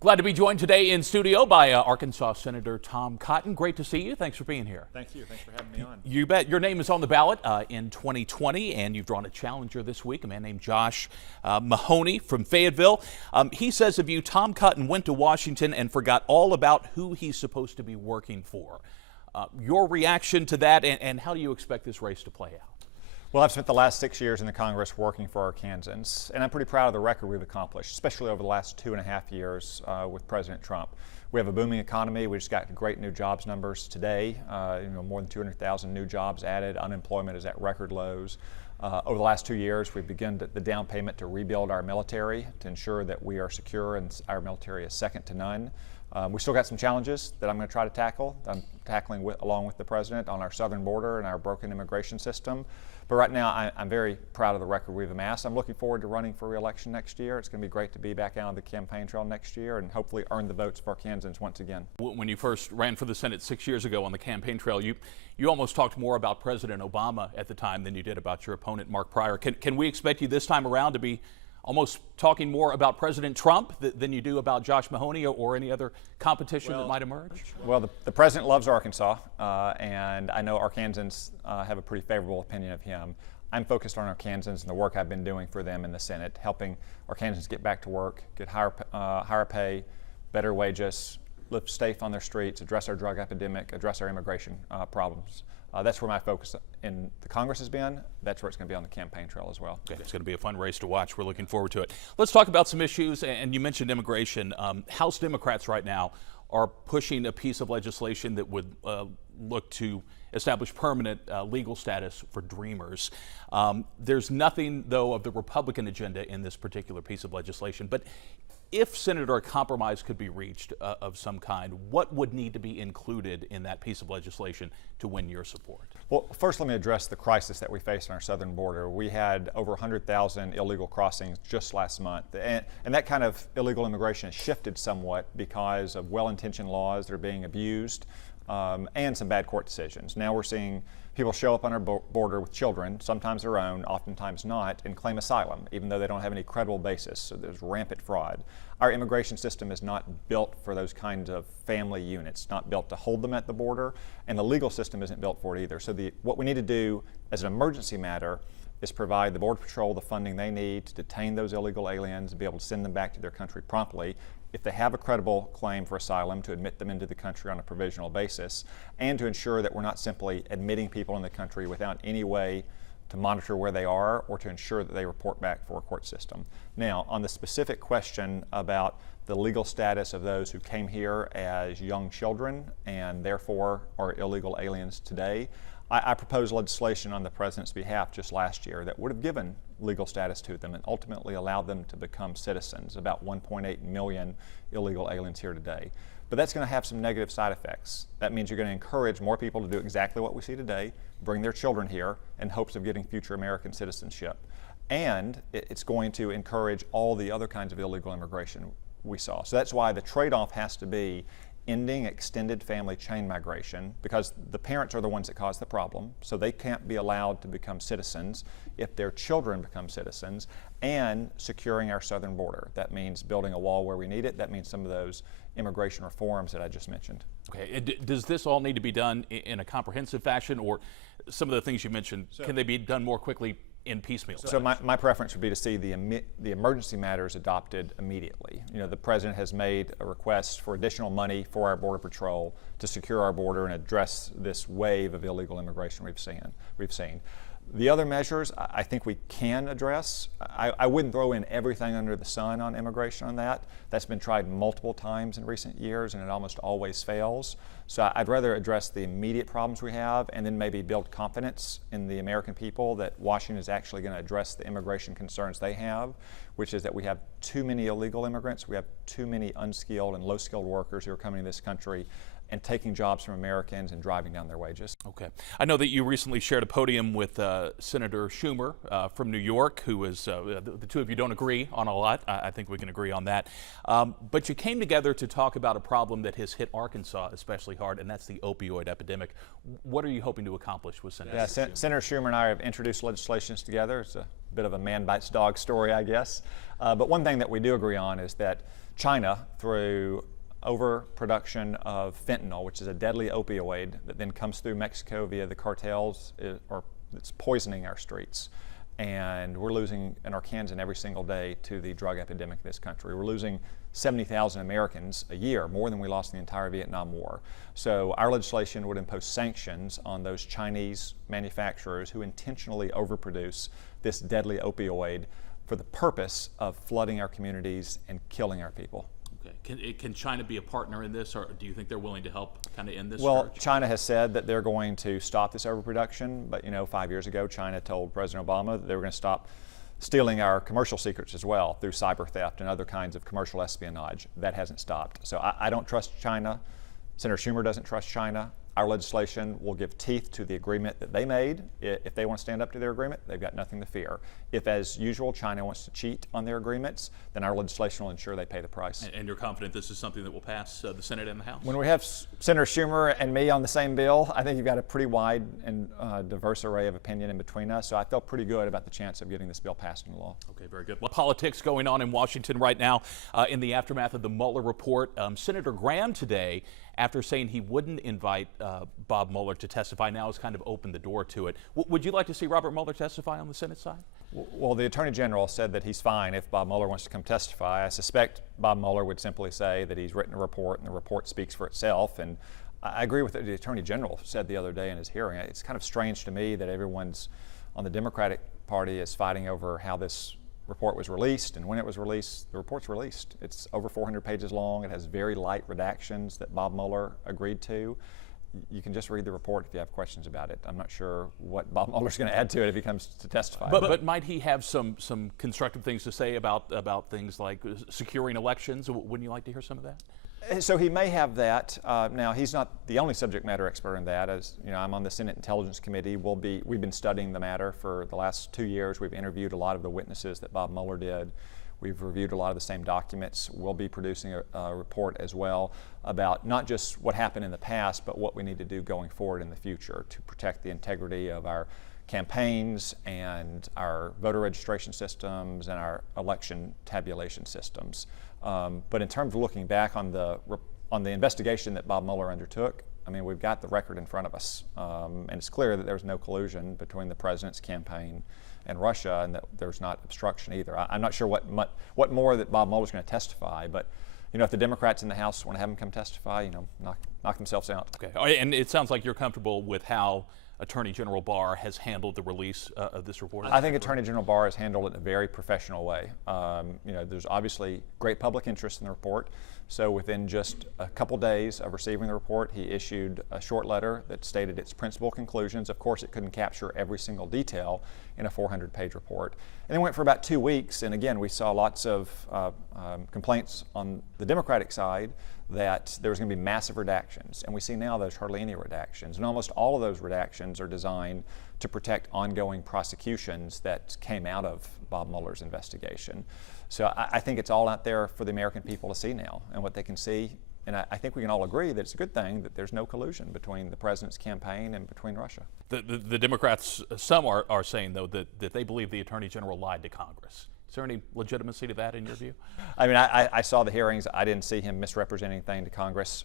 Glad to be joined today in studio by Arkansas Senator Tom Cotton. Great to see you. Thanks for being here. Thank you. Thanks for having me on. You bet. Your name is on the ballot in 2020, and you've drawn a challenger this week, a man named Josh Mahoney from Fayetteville. He says of you, Tom Cotton went to Washington and forgot all about who he's supposed to be working for. Your reaction to that, and how do you expect this race to play out? Well, I've spent the last 6 years in the Congress working for Arkansans, and I'm pretty proud of the record we've accomplished, especially over the last 2.5 years with President Trump. We have a booming economy. We just got great new jobs numbers today. More than 200,000 new jobs added. Unemployment is at record lows. Over the last 2 years, we've begun the down payment to rebuild our military to ensure that we are secure and our military is second to none. We still got some challenges that I'm going to try to tackle. I'm tackling along with the President on our southern border and our broken immigration system. But right now, I'm very proud of the record we've amassed. I'm looking forward to running for re-election next year. It's going to be great to be back out on the campaign trail next year and hopefully earn the votes of Arkansans once again. When you first ran for the Senate 6 years ago on the campaign trail, you almost talked more about President Obama at the time than you did about your opponent, Mark Pryor. Can we expect you this time around to be almost talking more about President Trump than you do about Josh Mahoney or any other competition that might emerge? Well, the President loves Arkansas, and I know Arkansans have a pretty favorable opinion of him. I'm focused on Arkansans and the work I've been doing for them in the Senate, helping Arkansans get back to work, get higher pay, better wages, live safe on their streets, address our drug epidemic, address our immigration problems. That's where my focus in the Congress has been. That's where it's going to be on the campaign trail as well. Okay, it's going to be a fun race to watch. We're looking forward to it. Let's talk about some issues, and you mentioned immigration. House Democrats right now are pushing a piece of legislation that would look to establish permanent legal status for Dreamers. There's nothing, though, of the Republican agenda in this particular piece of legislation. But if, Senator, a compromise could be reached of some kind, what would need to be included in that piece of legislation to win your support? Well, first let me address the crisis that we face on our southern border. We had over 100,000 illegal crossings just last month, and that kind of illegal immigration has shifted somewhat because of well-intentioned laws that are being abused and some bad court decisions. Now we're seeing people show up on our border with children, sometimes their own, oftentimes not, and claim asylum, even though they don't have any credible basis. So there's rampant fraud. Our immigration system is not built for those kinds of family units, not built to hold them at the border, and the legal system isn't built for it either. So what we need to do as an emergency matter is provide the Border Patrol the funding they need to detain those illegal aliens and be able to send them back to their country promptly. If they have a credible claim for asylum, to admit them into the country on a provisional basis, and to ensure that we're not simply admitting people in the country without any way to monitor where they are or to ensure that they report back for a court system. Now, on the specific question about the legal status of those who came here as young children and therefore are illegal aliens today, I proposed legislation on the President's behalf just last year that would have given legal status to them and ultimately allowed them to become citizens, about 1.8 million illegal aliens here today. But that's going to have some negative side effects. That means you're going to encourage more people to do exactly what we see today, bring their children here in hopes of getting future American citizenship. And it's going to encourage all the other kinds of illegal immigration we saw. So that's why the trade-off has to be ending extended family chain migration, because the parents are the ones that cause the problem, so they can't be allowed to become citizens if their children become citizens, and securing our southern border. That means building a wall where we need it. That means some of those immigration reforms that I just mentioned. Okay, does this all need to be done in a comprehensive fashion, or some of the things you mentioned, can they be done more quickly in piecemeal? So my preference would be to see the emergency matters adopted immediately. You know, the President has made a request for additional money for our Border Patrol to secure our border and address this wave of illegal immigration we've seen. The other measures I think we can address. I wouldn't throw in everything under the sun on immigration on that. That's been tried multiple times in recent years and it almost always fails. So I'd rather address the immediate problems we have and then maybe build confidence in the American people that Washington is actually going to address the immigration concerns they have, which is that we have too many illegal immigrants, we have too many unskilled and low-skilled workers who are coming to this country and taking jobs from Americans and driving down their wages. Okay. I know that you recently shared a podium with Senator Schumer from New York, who is, the two of you don't agree on a lot. I think we can agree on that. But you came together to talk about a problem that has hit Arkansas especially hard, and that's the opioid epidemic. What are you hoping to accomplish with Senator Schumer? Senator Schumer and I have introduced legislations together. It's a bit of a man bites dog story, I guess. But one thing that we do agree on is that China, through overproduction of fentanyl, which is a deadly opioid that then comes through Mexico via the cartels, or it's poisoning our streets. And we're losing in Arkansas every single day to the drug epidemic in this country. We're losing 70,000 Americans a year, more than we lost in the entire Vietnam War. So our legislation would impose sanctions on those Chinese manufacturers who intentionally overproduce this deadly opioid for the purpose of flooding our communities and killing our people. Can China be a partner in this, or do you think they're willing to help kind of end this? Well, scourge? China has said that they're going to stop this overproduction, but 5 years ago, China told President Obama that they were going to stop stealing our commercial secrets as well through cyber theft and other kinds of commercial espionage. That hasn't stopped. So I don't trust China. Senator Schumer doesn't trust China. Our legislation will give teeth to the agreement that they made. If they want to stand up to their agreement, they've got nothing to fear. If, as usual, China wants to cheat on their agreements, then our legislation will ensure they pay the price. And you're confident this is something that will pass the Senate and the House? When we have Senator Schumer and me on the same bill, I think you've got a pretty wide and diverse array of opinion in between us. So I felt pretty good about the chance of getting this bill passed into law. Okay, very good. Well, politics going on in Washington right now in the aftermath of the Mueller report. Senator Graham today, after saying he wouldn't invite Bob Mueller to testify, now has kind of opened the door to it. Would you like to see Robert Mueller testify on the Senate side? Well, the Attorney General said that he's fine if Bob Mueller wants to come testify. I suspect Bob Mueller would simply say that he's written a report and the report speaks for itself. And I agree with what the Attorney General said the other day in his hearing. It's kind of strange to me that everyone's on the Democratic Party is fighting over how this report was released and when it was released. The report's released. It's over 400 pages long. It has very light redactions that Bob Mueller agreed to. You can just read the report if you have questions about it. I'm not sure what Bob Mueller's going to add to it if he comes to testify. But might he have some constructive things to say about things like securing elections? Wouldn't you like to hear some of that? So he may have that. Now, he's not the only subject matter expert in that. As you know, I'm on the Senate Intelligence Committee. We've been studying the matter for the last 2 years. We've interviewed a lot of the witnesses that Bob Mueller did. We've reviewed a lot of the same documents. We'll be producing a report as well about not just what happened in the past, but what we need to do going forward in the future to protect the integrity of our campaigns and our voter registration systems and our election tabulation systems. But in terms of looking back on the investigation that Bob Mueller undertook, I mean, we've got the record in front of us, and it's clear that there's no collusion between the president's campaign and Russia, and that there's not obstruction either. I'm not sure what more that Bob Mueller's going to testify, but if the Democrats in the House want to have him come testify, knock themselves out. Okay, and it sounds like you're comfortable with how Attorney General Barr has handled the release of this report. I think Attorney General Barr has handled it in a very professional way. There's obviously great public interest in the report. So within just a couple days of receiving the report, he issued a short letter that stated its principal conclusions. Of course, it couldn't capture every single detail in a 400-page report. And then went for about 2 weeks, and again, we saw lots of complaints on the Democratic side that there was going to be massive redactions. And we see now there's hardly any redactions. And almost all of those redactions are designed to protect ongoing prosecutions that came out of Bob Mueller's investigation. So I think it's all out there for the American people to see now, and what they can see. And I think we can all agree that it's a good thing that there's no collusion between the president's campaign and between Russia. The Democrats, some are saying, though, that they believe the Attorney General lied to Congress. Is there any legitimacy to that in your view? I mean, I saw the hearings. I didn't see him misrepresenting anything to Congress.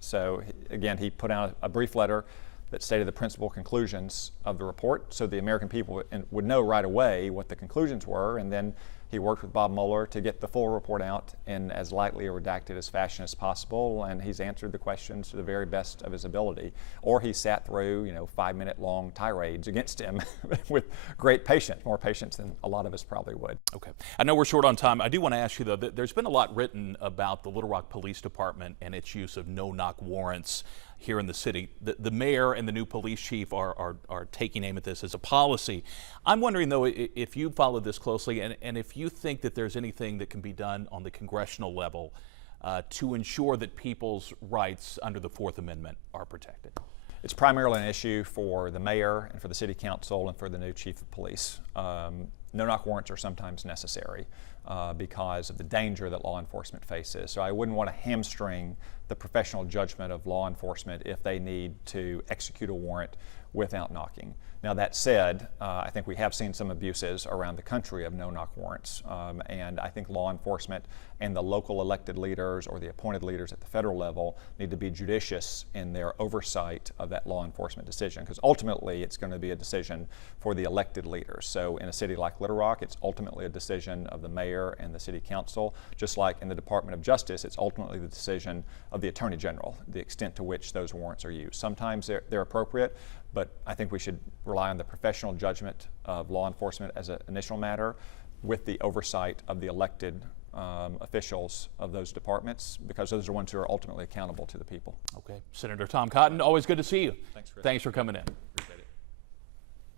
So again, he put out a brief letter that stated the principal conclusions of the report, so the American people would know right away what the conclusions were, and then he worked with Bob Mueller to get the full report out in as lightly redacted as fashion as possible, and he's answered the questions to the very best of his ability. Or he sat through, 5-minute long tirades against him with great patience, more patience than a lot of us probably would. Okay. I know we're short on time. I do want to ask you, though, that there's been a lot written about the Little Rock Police Department and its use of no-knock warrants here in the city. The mayor and the new police chief are taking aim at this as a policy. I'm wondering, though, if you follow this closely and if you think that there's anything that can be done on the congressional level to ensure that people's rights under the Fourth Amendment are protected. It's primarily an issue for the mayor and for the city council and for the new chief of police. No-knock warrants are sometimes necessary because of the danger that law enforcement faces. So I wouldn't want to hamstring the professional judgment of law enforcement if they need to execute a warrant without knocking. Now that said, I think we have seen some abuses around the country of no-knock warrants, and I think law enforcement and the local elected leaders or the appointed leaders at the federal level need to be judicious in their oversight of that law enforcement decision, because ultimately it's going to be a decision for the elected leaders. So in a city like Little Rock, it's ultimately a decision of the mayor and the city council, just like in the Department of Justice, it's ultimately the decision of the Attorney General, the extent to which those warrants are used. Sometimes they're appropriate, but I think we should rely on the professional judgment of law enforcement as an initial matter with the oversight of the elected officials of those departments, because those are the ones who are ultimately accountable to the people. Okay. Senator Tom Cotton, always good to see you. Thanks, Chris. Thanks for coming in.